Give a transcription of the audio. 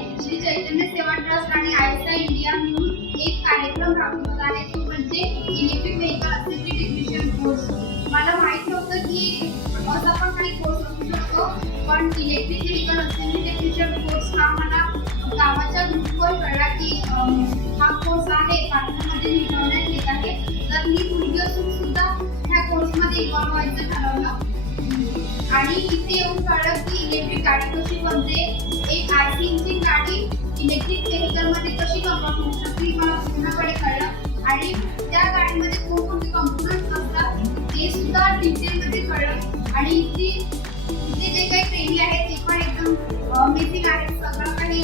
श्री चैतन्य सेवा ट्रस्ट आणि ISIE India मिळून एक कार्यक्रम राबवत आहे, तो म्हणजे electric vehicle assembly technician course. मला माहित नव्हतं की असा पण काही कोर्स असू शकतो, पण electric vehicle assembly technician course हा मला गावाच्या ग्रुपवर कळला की हा कोर्स आहे, पाटणामध्ये शिकवण्यात येत आहे. तर मी मुलगी असून सुद्धा ह्या कोर्समध्ये इन्व्हॉल्व व्हायचं ठरवलं आणि इथे येऊन कळलं की इलेक्ट्रिक गाडी कशी बनते, एक IC इंजिन गाडी इलेक्ट्रिक व्हेकलमध्ये कशी कन्वर्ट होऊ शकते मला पूर्णपणे कळलं आणि त्या गाडीमध्ये कोणकोणते कॉम्पोनंट्स असतात ते सुद्धा डिटेलमध्ये कळलं. आणि इथे जे काही ट्रेनिंग आहे ते पण एकदम अमेझिंग आहे. सगळं काही